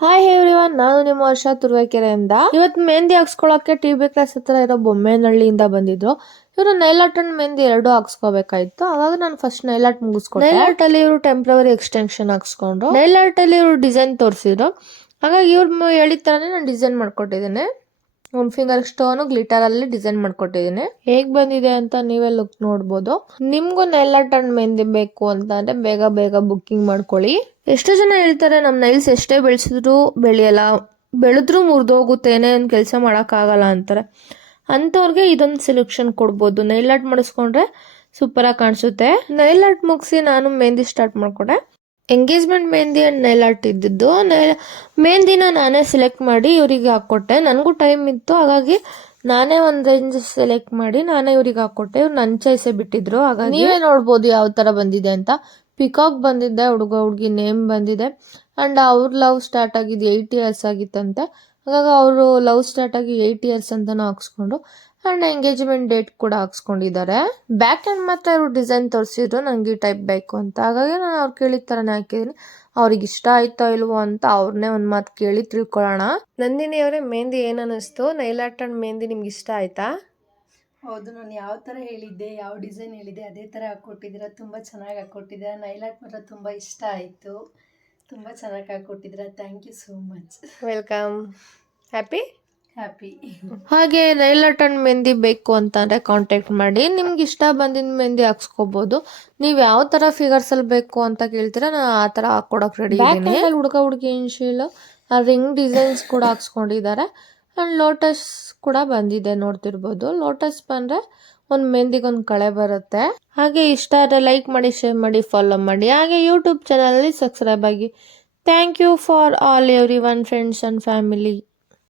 Hi everyone, ನಾನು ನಿಮ್ಮ ವರ್ಷ ತುರುವೇಕೆರೆಯಿಂದ. ಇವತ್ತು ಮೆಹಂದಿ ಹಾಕ್ಸ್ಕೊಳಕ್ಕೆ ಟಿ.ಬಿ ಕ್ಲಾಸ್ ಹತ್ರ ಇರೋ ಬೊಮ್ಮೇನಹಳ್ಳಿಯಿಂದ ಬಂದಿದ್ರು. ಇವರು ನೈಲ್ ಆರ್ಟ್ ಅಂಡ್ ಮೆಹಂದಿ ಎರಡು ಹಾಕ್ಸ್ಕೋಬೇಕಾಯ್ತು. ಅವಾಗ ನಾನು ಫಸ್ಟ್ ನೈಲ್ ಆರ್ಟ್ ಮುಗಿಸ್ಕೊಂಡೆ. ನೈಲ್ ಆರ್ಟ್ ಅಲ್ಲಿ ಇವರು ಟೆಂಪ್ರವರಿ ಎಕ್ಸ್ಟೆನ್ಷನ್ ಹಾಕ್ಸ್ಕೊಂಡ್ರು. ನೈಲ್ ಆರ್ಟ್ ಅಲ್ಲಿ ಇವರು ಡಿಸೈನ್ ತೋರಿಸಿದ್ರು. ಹಾಗಾಗಿ ಇವ್ರು ಹೇಳಿದ ತರನೇ ನಾನು ಡಿಸೈನ್ ಮಾಡ್ಕೊಟ್ಟಿದ್ದೇನೆ. ಒಂದು ಫಿಂಗರ್ ಸ್ಟೋನ್ ಗ್ಲಿಟರ್ ಅಲ್ಲಿ ಡಿಸೈನ್ ಮಾಡ್ಕೊಟ್ಟಿದ್ದೀನಿ. ಹೇಗ್ ಬಂದಿದೆ ಅಂತ ನೀವೇ ಲುಕ್ ನೋಡ್ಬೋದು. ನಿಮ್ಗೂ ನೈಲ್ ಆರ್ಟ್ ಅಂಡ್ ಮೆಹಂದಿ ಬೇಕು ಅಂತ ಅಂದ್ರೆ ಬೇಗ ಬೇಗ ಬುಕ್ಕಿಂಗ್ ಮಾಡ್ಕೊಳ್ಳಿ. ಎಷ್ಟೋ ಜನ ಹೇಳ್ತಾರೆ ನಮ್ ನೈಲ್ಸ್ ಎಷ್ಟೇ ಬೆಳೆಸಿದ್ರು ಬೆಳೆಯಲ್ಲ, ಬೆಳೆದ್ರೂ ಮುರಿದೋಗುತ್ತೆ, ಏನೇ ಒಂದು ಕೆಲಸ ಆಗಲ್ಲ ಅಂತಾರೆ. ಅಂಥವ್ರಿಗೆ ಇದೊಂದು ಸೆಲೆಕ್ಷನ್ ಕೊಡ್ಬೋದು. ನೈಲ್ ಆರ್ಟ್ ಮಾಡಿಸ್ಕೊಂಡ್ರೆ ಸೂಪರ್ ಆಗಿ ಕಾಣಿಸುತ್ತೆ. ನೈಲ್ ಆರ್ಟ್ ಮುಗಿಸಿ ನಾನು ಮೆಹಂದಿ ಸ್ಟಾರ್ಟ್ ಮಾಡ್ಕೊಂಡೆ. Engagement mehndi and Nile art ಇದ್ದಿದ್ದು. ಮೆಹಂದಿನ ನಾನೇ ಸೆಲೆಕ್ಟ್ ಮಾಡಿ ಇವರಿಗೆ ಹಾಕ್ಕೊಟ್ಟೆ. ನನಗೂ ಟೈಮ್ ಇತ್ತು, ಹಾಗಾಗಿ ನಾನೇ ಒಂದು ರೇಂಜ್ ಸೆಲೆಕ್ಟ್ ಮಾಡಿ ನಾನೇ ಇವ್ರಿಗೆ ಹಾಕ್ಕೊಟ್ಟೆ. ಇವ್ರು ನನ್ನ ಚಾಯ್ಸೇ ಬಿಟ್ಟಿದ್ರು. ಹಾಗಾಗಿ ನೀವೇ ನೋಡ್ಬೋದು ಯಾವ ತರ ಬಂದಿದೆ ಅಂತ. ಪಿಕಾಕ್ ಬಂದಿದ್ದೆ, ಹುಡುಗ ಹುಡುಗಿ ನೇಮ್ ಬಂದಿದೆ. ಅಂಡ್ ಅವ್ರ ಲವ್ ಸ್ಟಾರ್ಟ್ ಆಗಿದ್ದು 8 years ಆಗಿತ್ತಂತೆ. ಹಾಗಾಗಿ ಅವರು ಲವ್ ಸ್ಟಾರ್ಟ್ ಆಗಿ 8 years ಅಂತಾನು ಹಾಕ್ಸ್ಕೊಂಡು ಅಂಡ್ ಎಂಗೇಜ್ಮೆಂಟ್ ಡೇಟ್ ಕೂಡ ಹಾಕ್ಸ್ಕೊಂಡಿದ್ದಾರೆ. ಬ್ಯಾಕ್ ಹ್ಯಾಂಡ್ ಮಾತ್ರ ಇವರು ಡಿಸೈನ್ ತೋರಿಸಿದ್ರು ನಂಗೆ ಈ ಟೈಪ್ ಬೇಕು ಅಂತ. ಹಾಗಾಗಿ ನಾನು ಅವ್ರು ಕೇಳಿದ ಥರನೇ ಹಾಕಿದ್ದೀನಿ. ಅವ್ರಿಗೆ ಇಷ್ಟ ಆಯ್ತೋ ಇಲ್ವೋ ಅಂತ ಅವ್ರನ್ನೇ ಒಂದು ಮಾತು ಕೇಳಿ ತಿಳ್ಕೊಳ್ಳೋಣ. ನಂದಿನಿ ಅವರೇ, ಮೆಹಂದಿ ಏನು ಅನ್ನಿಸ್ತು? ನೈಲ್ ಆರ್ಟ್ ಅಂಡ್ ಮೆಹಂದಿ ನಿಮ್ಗೆ ಇಷ್ಟ ಆಯ್ತಾ? ಹೌದು, ನಾನು ಯಾವ ಥರ ಹೇಳಿದ್ದೆ, ಯಾವ ಡಿಸೈನ್ ಹೇಳಿದ್ದೆ ಅದೇ ಥರ ಹಾಕ್ಕೊಟ್ಟಿದ್ದೀರಾ. ತುಂಬ ಚೆನ್ನಾಗಿ ಹಾಕ್ಕೊಟ್ಟಿದ್ದೀರಾ. ನೈಲ್ ಆರ್ಟ್ ಮಾತ್ರ ತುಂಬ ಇಷ್ಟ ಆಯಿತು. ತುಂಬ ಚೆನ್ನಾಗಿ ಹಾಕ್ಕೊಟ್ಟಿದ್ದೀರಾ. Thank you so much. Welcome. Happy. ಹಾಗೆ ನೈಲ್ ಆರ್ಟ್ ಅಂಡ್ ಮೆಹಂದಿ ಬೇಕು ಅಂತಂದ್ರೆ ಕಾಂಟ್ಯಾಕ್ಟ್ ಮಾಡಿ. ನಿಮ್ಗೆ ಇಷ್ಟ ಬಂದಿದ್ದ ಮೆಹಂದಿ ಹಾಕ್ಸ್ಕೋಬಹುದು. ನೀವು ಯಾವ ತರ ಫಿಗರ್ಸ್ ಅಲ್ಲಿ ಬೇಕು ಅಂತ ಕೇಳ್ತೀರಾ, ನಾನು ಆ ತರ ಹಾಕೊಡಕ್ ರೆಡಿ ಇದ್ದೀನಿ. ಹುಡುಗ ಹುಡುಗಿ ಇನ್ಶೀಲ್ ರಿಂಗ್ ಡಿಸೈನ್ಸ್ ಕೂಡ ಹಾಕ್ಸ್ಕೊಂಡಿದ್ದಾರೆ. ಅಂಡ್ ಲೋಟಸ್ ಕೂಡ ಬಂದಿದೆ, ನೋಡ್ತಿರ್ಬೋದು. ಲೋಟಸ್ ಬಂದ್ರೆ ಒಂದು ಮೆಹಂದಿಗೊಂದು ಕಳೆ ಬರುತ್ತೆ. ಹಾಗೆ ಇಷ್ಟ ಆದರೆ ಲೈಕ್ ಮಾಡಿ, ಶೇರ್ ಮಾಡಿ, ಫಾಲೋ ಮಾಡಿ. ಹಾಗೆ ಯೂಟ್ಯೂಬ್ ಚಾನಲ್ ಅಲ್ಲಿ ಸಬ್ಸ್ಕ್ರೈಬ್ ಆಗಿ. Thank you for all everyone, friends and family.